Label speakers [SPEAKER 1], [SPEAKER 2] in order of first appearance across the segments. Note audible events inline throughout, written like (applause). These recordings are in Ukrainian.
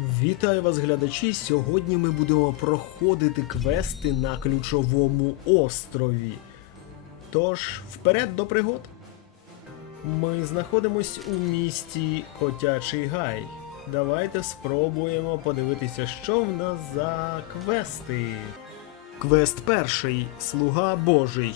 [SPEAKER 1] Вітаю вас, глядачі! Сьогодні ми будемо проходити квести на ключовому острові. Тож, вперед до пригод. Ми знаходимось у місті Котячий Гай. Давайте спробуємо подивитися, що в нас за квести. Квест перший Слуга Божий.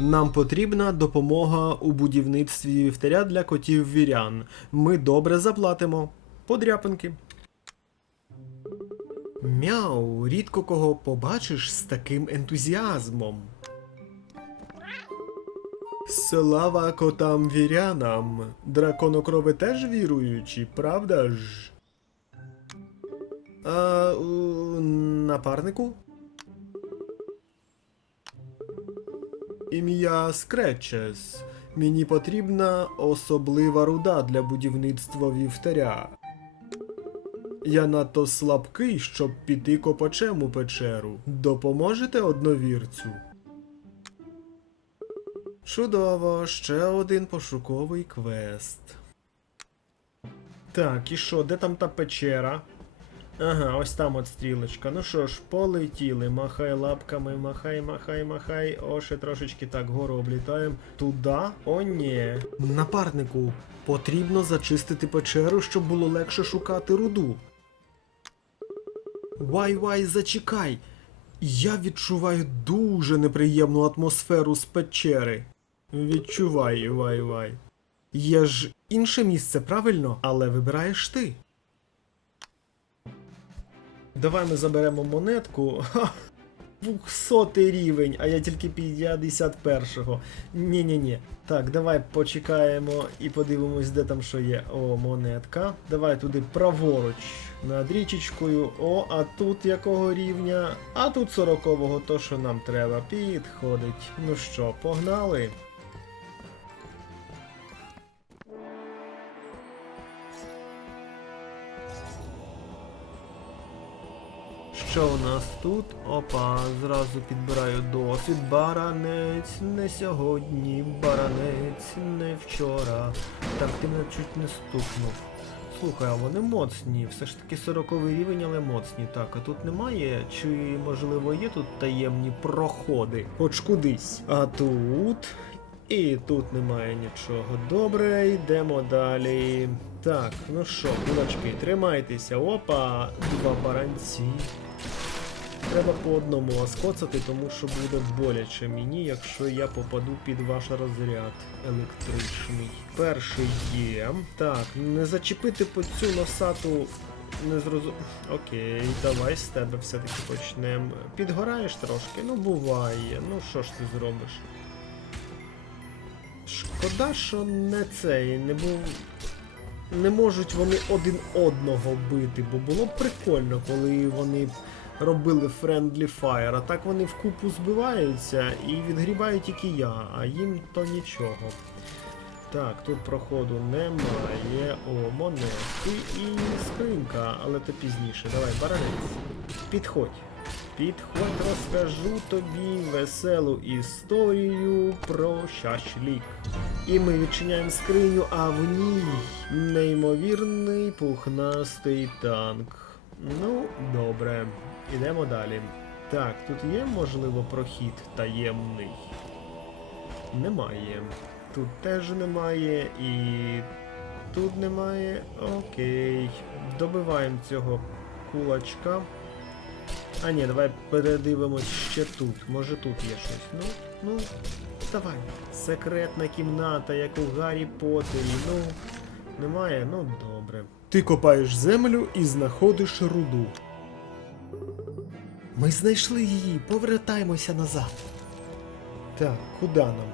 [SPEAKER 1] Нам потрібна допомога у будівництві вівтаря для котів вірян. Ми добре заплатимо. Подряпинки. Мяу, рідко кого побачиш з таким ентузіазмом. Слава котам вірянам. Драконокрови теж віруючі, правда ж? А, у, напарнику? Ім'я Скретчес. Мені потрібна особлива руда для будівництва вівтаря. Я надто слабкий, щоб піти копачем у печеру. Допоможете одновірцю? Чудово, ще один пошуковий квест. Так, і що, де там та печера? Ага, ось там от стрілочка. Ну що ж, полетіли. Махай лапками, махай, махай, махай. О, ще трошечки так гору облітаємо. Туда? О, ні. Напарнику, потрібно зачистити печеру, щоб було легше шукати руду. Вай-вай, зачекай. Я відчуваю дуже неприємну атмосферу з печери. Відчувай, вай-вай. Є ж інше місце, правильно? Але вибираєш ти. Давай ми заберемо монетку. (laughs) Ха! 200 рівень, а я тільки 51-го. Ні-ні-ні. Так, давай почекаємо і подивимось, де там що є. О, монетка. Давай туди праворуч над річечкою. О, а тут якого рівня? А тут 40-го, то що нам треба. Підходить. Ну що, погнали? Що у нас тут? Опа, зразу підбираю досвід. Баранець не сьогодні, баранець не вчора. Так, ти мене чуть не стукнув. Слухай, а вони моцні, все ж таки 40 рівень, але моцні. Так, а тут немає? Чи можливо є тут таємні проходи? Хоч кудись. А тут. І тут немає нічого. Добре, йдемо далі. Так, ну що, кулачки, тримайтеся. Опа, два баранці. Треба по одному оскоцати, тому що буде боляче мені, якщо я попаду під ваш розряд електричний. Перший є. Так, не зачепити по цю носату. Не зрозум... Окей, давай з тебе все-таки почнемо. Підгораєш трошки? Ну буває. Ну що ж ти зробиш? Шкода, що не цей, не був. Не можуть вони один одного бити, бо було б прикольно, коли вони робили Friendly Fire, а так вони вкупу збиваються і відгрібаю тільки я, а їм то нічого. Так, тут проходу немає. О, монетки і скринька, але то пізніше. Давай, баранець. Підходь. Підходь, розкажу тобі веселу історію про щашлік. І ми відчиняємо скриню, а в ній неймовірний пухнастий танк. Ну, добре, ідемо далі. Так, тут є, можливо, прохід таємний? Немає. Тут теж немає і. Тут немає. Окей. Добиваємо цього кулачка. А ні, давай передивимось ще тут. Може тут є щось. Ну, ну, давай. Секретна кімната, як у Гаррі Поттері. Ну, немає? Ну добре. Ти копаєш землю і знаходиш руду. Ми знайшли її, повертаємося назад. Так, куди нам?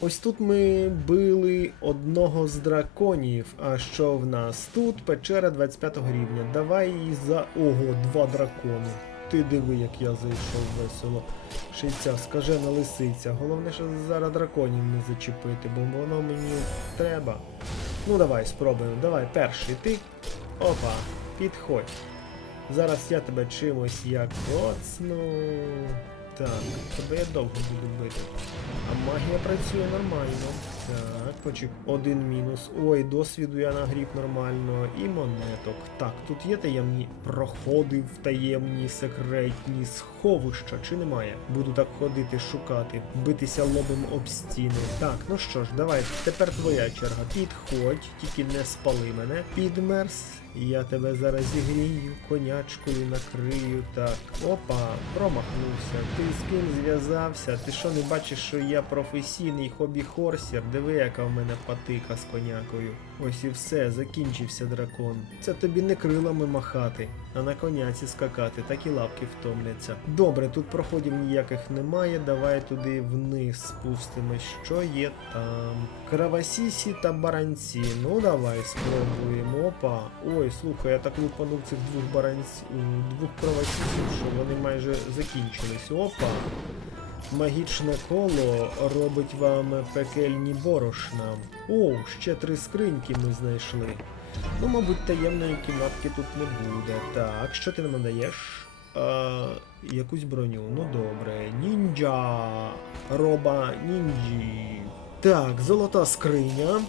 [SPEAKER 1] Ось тут ми били одного з драконів. А що в нас? Тут печера 25 рівня. Давай її за. Ого, два дракони. Ти диви, як я зайшов весело. Шийця, скажена лисиця. Головне, що зараз драконів не зачепити, бо воно мені треба. Ну давай, спробуємо. Давай, перший ти. Опа, підходь. Зараз я тебе чимось як коцну. Так, тебе я довго буду бити. А магія працює нормально. Так, почек. Один мінус. Ой, досвіду я нагріб нормально. І монеток. Так, тут є таємні проходи в таємні секретні сховища, чи немає? Буду так ходити, шукати, битися лобом об стіни. Так, ну що ж, давай, тепер твоя черга. Підходь, тільки не спали мене. Підмерз. Я тебе зараз зігрію, конячкою накрию. Так, опа, промахнувся. Ти з ким зв'язався? Ти що не бачиш, що я професійний хобі-хорсер? Диви, яка в мене патика з конякою. Ось і все, закінчився дракон. Це тобі не крилами махати, а на коняці скакати, так і лапки втомляться. Добре, тут проходів ніяких немає. Давай туди вниз спустимось. Що є там? Кравасісі та баранці. Ну давай спробуємо. Опа. Ой, слухай, я так лупанув цих двох баранців, двох кравасісів, що вони майже закінчились. Опа. Магічне коло робить вам пекельні борошна. О, ще три скриньки ми знайшли. Ну, мабуть, таємної кімнатки тут не буде. Так, що ти нам даєш? А, якусь броню. Ну добре. Ніндзя. Роба нінджі. Так, золота скриня.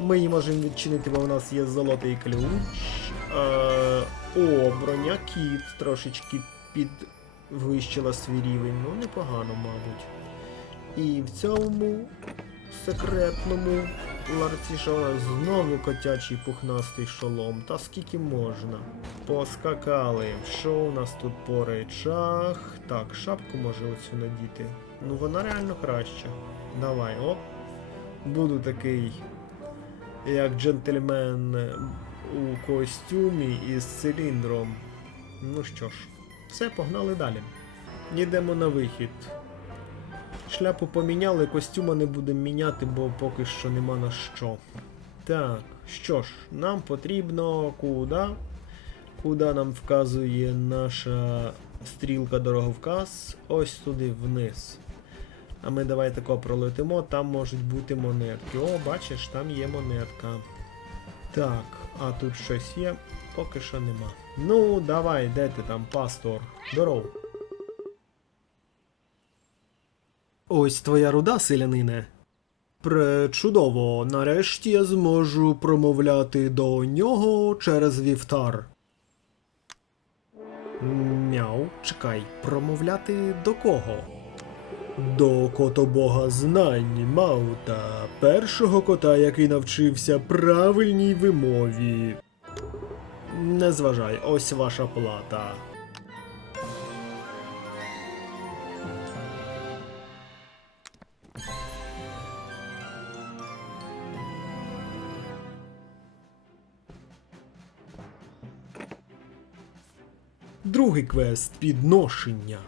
[SPEAKER 1] Ми її можемо відчинити, бо в нас є золотий ключ. А, о, броня кіт трошечки підвищила свій рівень. Ну, непогано, мабуть. І в цьому секретному ларці що знову котячий пухнастий шолом. Та скільки можна? Поскакали. Що у нас тут по речах? Так, шапку може оцю надіти. Ну вона реально краща. Давай, оп. Буду такий, як джентльмен у костюмі із циліндром. Ну що ж, все, погнали далі. Йдемо на вихід. Шляпу поміняли, костюма не будемо міняти, бо поки що нема на що. Так, що ж, нам потрібно куди? Куди нам вказує наша стрілка дороговказ? Ось туди вниз. А ми давай тако пролетимо, там можуть бути монетки. О, бачиш, там є монетка. Так, а тут щось є, поки що нема. Ну, давай, де ти там, пастор? Здоров. Ось твоя руда, селянине. Пречудово, нарешті я зможу промовляти до нього через вівтар. Мяу, чекай, промовляти до кого? До котобога знань Маута, першого кота, який навчився правильній вимові. Не зважай, ось ваша плата. Другий квест підношення.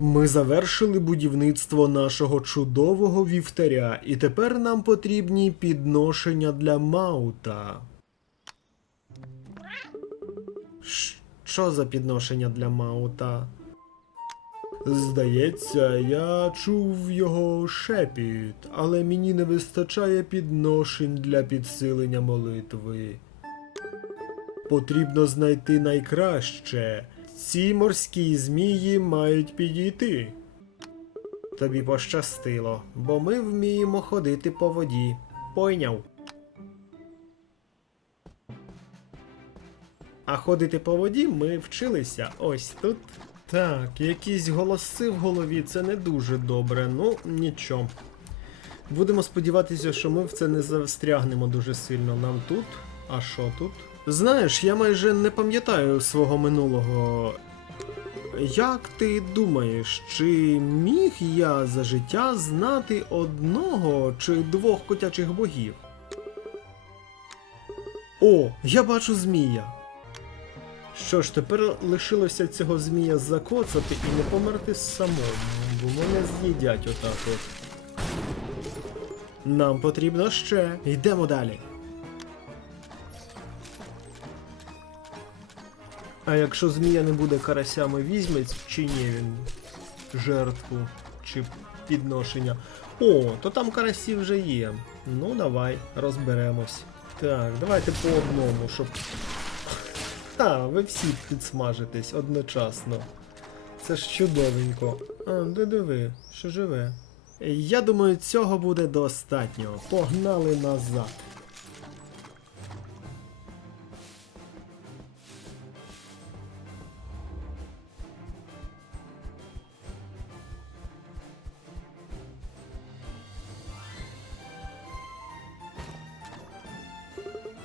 [SPEAKER 1] Ми завершили будівництво нашого чудового вівтаря, і тепер нам потрібні підношення для Маута. Що за підношення для Маута? Здається, я чув його шепіт, але мені не вистачає підношень для підсилення молитви. Потрібно знайти найкраще. Ці морські змії мають підійти. Тобі пощастило, бо ми вміємо ходити по воді. Пойняв. А ходити по воді ми вчилися ось тут. Так, якісь голоси в голові це не дуже добре, ну нічого. Будемо сподіватися, що ми в це не застрягнемо дуже сильно. Нам тут. А що тут? Знаєш, я майже не пам'ятаю свого минулого. Як ти думаєш, чи міг я за життя знати одного чи двох котячих богів? О, я бачу змія. Що ж, тепер лишилося цього змія закоцати і не померти самому, бо мене з'їдять отак от. Нам потрібно ще. Йдемо далі. А якщо змія не буде карасями візьметь, чи ні він жертву чи підношення. О, то там карасі вже є. Ну давай, розберемось. Так, давайте по одному, щоб. А, ви всі підсмажитесь одночасно. Це ж чудовенько. А, де диви, що живе. Я думаю, цього буде достатньо. Погнали назад.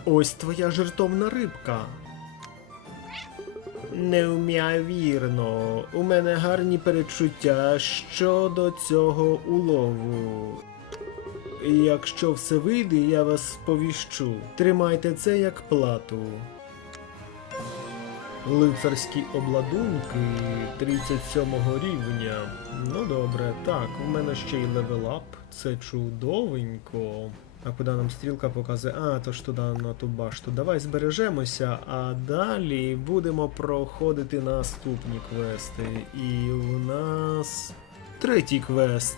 [SPEAKER 1] Ось твоя жертовна рибка. Невмявірно. У мене гарні перечуття щодо цього улову. Якщо все вийде, я вас сповіщу. Тримайте це як плату. Лицарські обладунки 37 рівня. Ну добре, так, у мене ще й левелап. Це чудовенько. А куди нам стрілка показує? А, то ж туди на ту башту. Давай збережемося, а далі будемо проходити наступні квести. І у нас третій квест.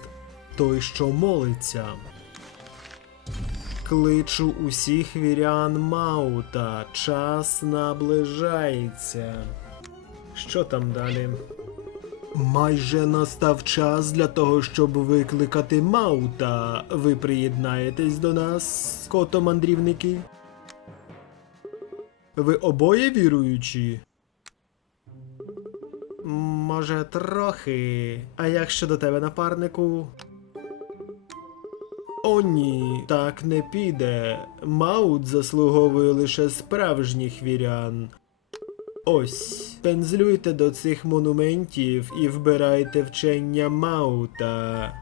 [SPEAKER 1] Той, що молиться. Кличу усіх вірян Маута. Час наближається. Що там далі? Майже настав час для того, щоб викликати Маута. Ви приєднаєтесь до нас, ското-мандрівники? Ви обоє віруючі? Може, трохи. А як щодо тебе, напарнику? О ні, так не піде. Маут заслуговує лише справжніх вірян. Ось, пензлюйте до цих монументів і вбирайте вчення Маута.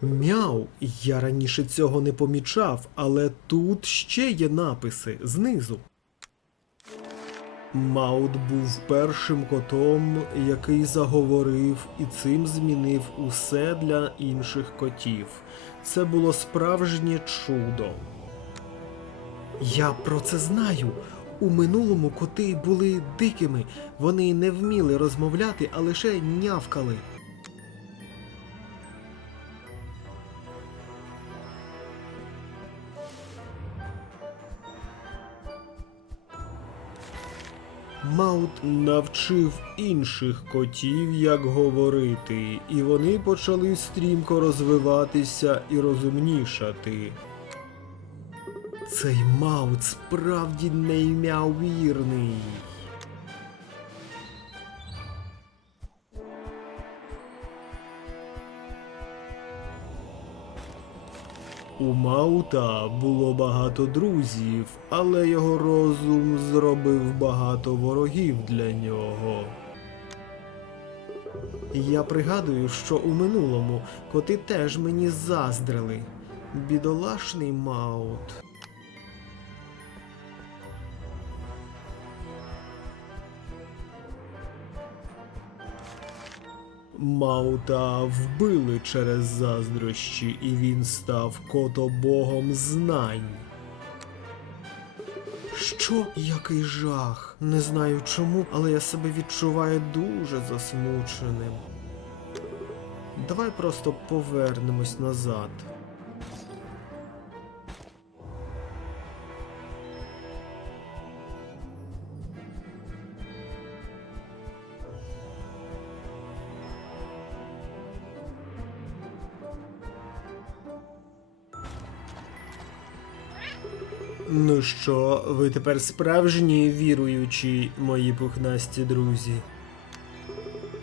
[SPEAKER 1] Мяу, я раніше цього не помічав, але тут ще є написи знизу. Маут був першим котом, який заговорив і цим змінив усе для інших котів. Це було справжнє чудо. Я про це знаю. У минулому коти були дикими, вони не вміли розмовляти, а лише нявкали. Маут навчив інших котів, як говорити, і вони почали стрімко розвиватися і розумнішати. Цей Маут справді неймовірний. У Маута було багато друзів, але його розум зробив багато ворогів для нього. Я пригадую, що у минулому коти теж мені заздрили. Бідолашний Маут. Маута вбили через заздрощі, і він став котобогом знань. Що, який жах? Не знаю чому, але я себе відчуваю дуже засмученим. Давай просто повернемось назад. Ну що, ви тепер справжні віруючі, мої пухнасті друзі?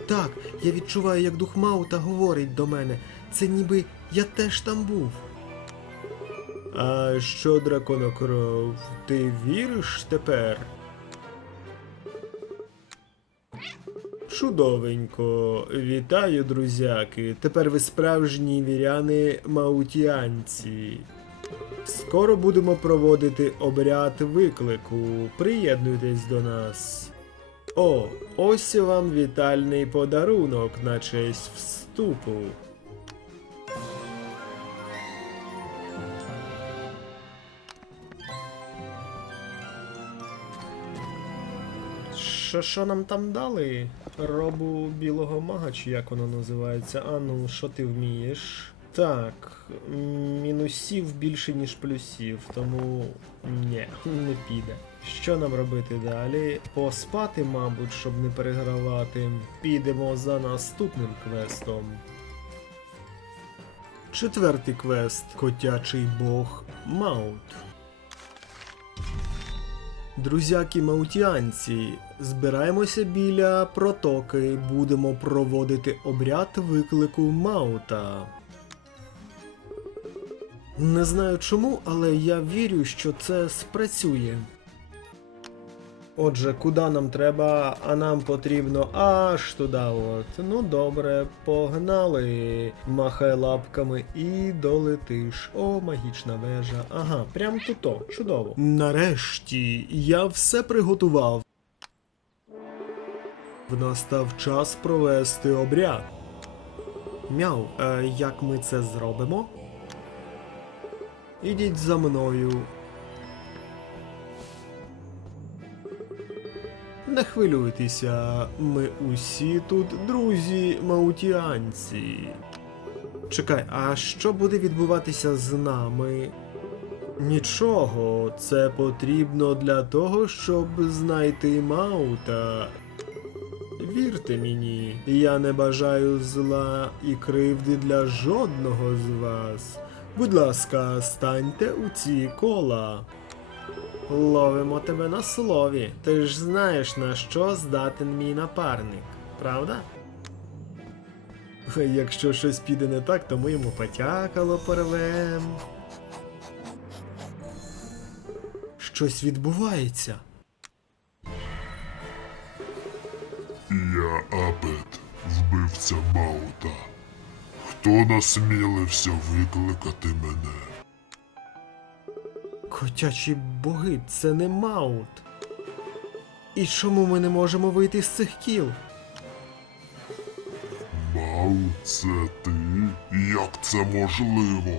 [SPEAKER 1] Так, я відчуваю, як дух Маута говорить до мене. Це ніби я теж там був. А що, драконокров, ти віриш тепер? Чудовенько. Вітаю, друзяки. Тепер ви справжні віряни маутіанці. Скоро будемо проводити обряд виклику. Приєднуйтесь до нас. О, ось вам вітальний подарунок на честь вступу. Що, що нам там дали? Робу білого мага, чи як воно називається? А ну, що ти вмієш? Так, мінусів більше, ніж плюсів, тому ні, не піде. Що нам робити далі? Поспати, мабуть, щоб не перегравати. Підемо за наступним квестом. Четвертий квест Котячий бог Маут. Друзяки маутіанці, збираємося біля протоки, будемо проводити обряд виклику Маута. Не знаю чому, але я вірю, що це спрацює. Отже, куди нам треба, а нам потрібно аж туди от. Ну добре, погнали. Махай лапками і долетиш. О, магічна вежа. Ага, прям туто, чудово. Нарешті я все приготував. Настав час провести обряд. Мяу, е, як ми це зробимо? Ідіть за мною. Не хвилюйтеся, ми усі тут друзі маутіанці. Чекай, а що буде відбуватися з нами? Нічого, це потрібно для того, щоб знайти Маута. Вірте мені, я не бажаю зла і кривди для жодного з вас. Будь ласка, станьте у ці кола. Ловимо тебе на слові. Ти ж знаєш, на що здатен мій напарник, правда? Якщо щось піде не так, то ми йому потякало порвем. Щось відбувається.
[SPEAKER 2] Я Апет, вбивця Маута. Хто насмілився викликати мене?
[SPEAKER 1] Котячі боги, це не маут. І чому ми не можемо вийти з цих кіл?
[SPEAKER 2] Маут, це ти? Як це можливо?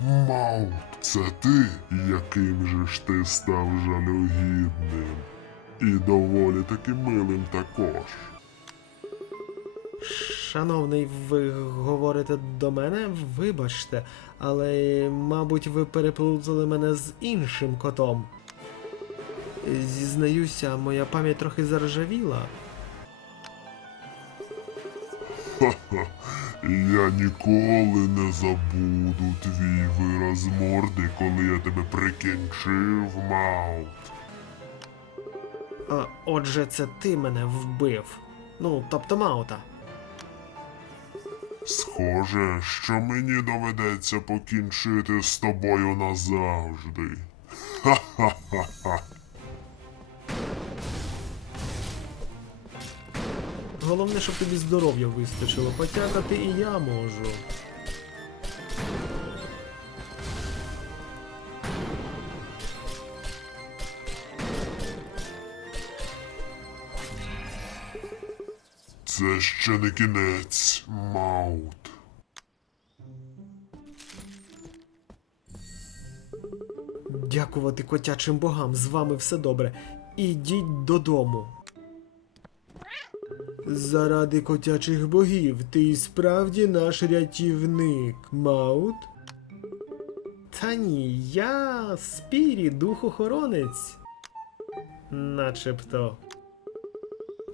[SPEAKER 2] Маут, це ти? Яким же ж ти став жалюгідним? І доволі таки милим також.
[SPEAKER 1] Шановний, ви говорите до мене? Вибачте, але, мабуть, ви переплутали мене з іншим котом. Зізнаюся, моя пам'ять трохи заржавіла.
[SPEAKER 2] Ха-ха, я ніколи не забуду твій вираз морди, коли я тебе прикінчив, Маут.
[SPEAKER 1] А, отже, це ти мене вбив. Ну, тобто Маута.
[SPEAKER 2] Схоже, що мені доведеться покінчити з тобою назавжди. Ха-ха-ха-ха.
[SPEAKER 1] Головне, щоб тобі здоров'я вистачило. Потякати і я можу.
[SPEAKER 2] Це ще не кінець, Маут.
[SPEAKER 1] Дякувати котячим богам, з вами все добре. Ідіть додому. Заради котячих богів, ти і справді наш рятівник, Маут? Та ні, я спірі, дух-охоронець. Начебто.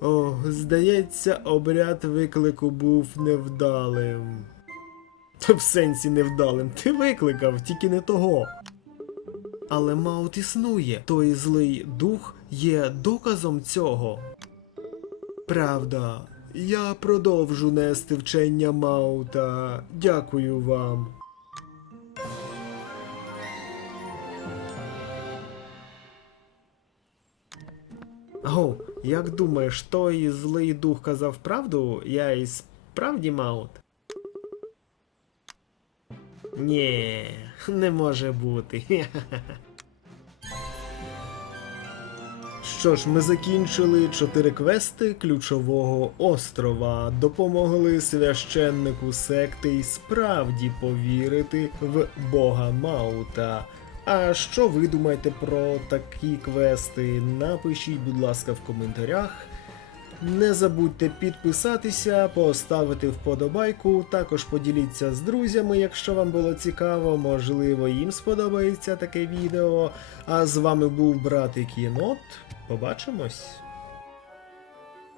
[SPEAKER 1] О, здається, обряд виклику був невдалим. Та в сенсі невдалим. Ти викликав, тільки не того. Але Маут існує. Той злий дух є доказом цього. Правда, я продовжу нести вчення Маута. Дякую вам. О, як думаєш, той злий дух казав правду? Я і справді Маут? Ні, не може бути. (laughs) Що ж, ми закінчили чотири квести ключового острова, допомогли священнику секти й справді повірити в Бога Маута. А що ви думаєте про такі квести? Напишіть, будь ласка, в коментарях. Не забудьте підписатися, поставити вподобайку, також поділіться з друзями, якщо вам було цікаво, можливо, їм сподобається таке відео. А з вами був братик Єнот. Побачимось!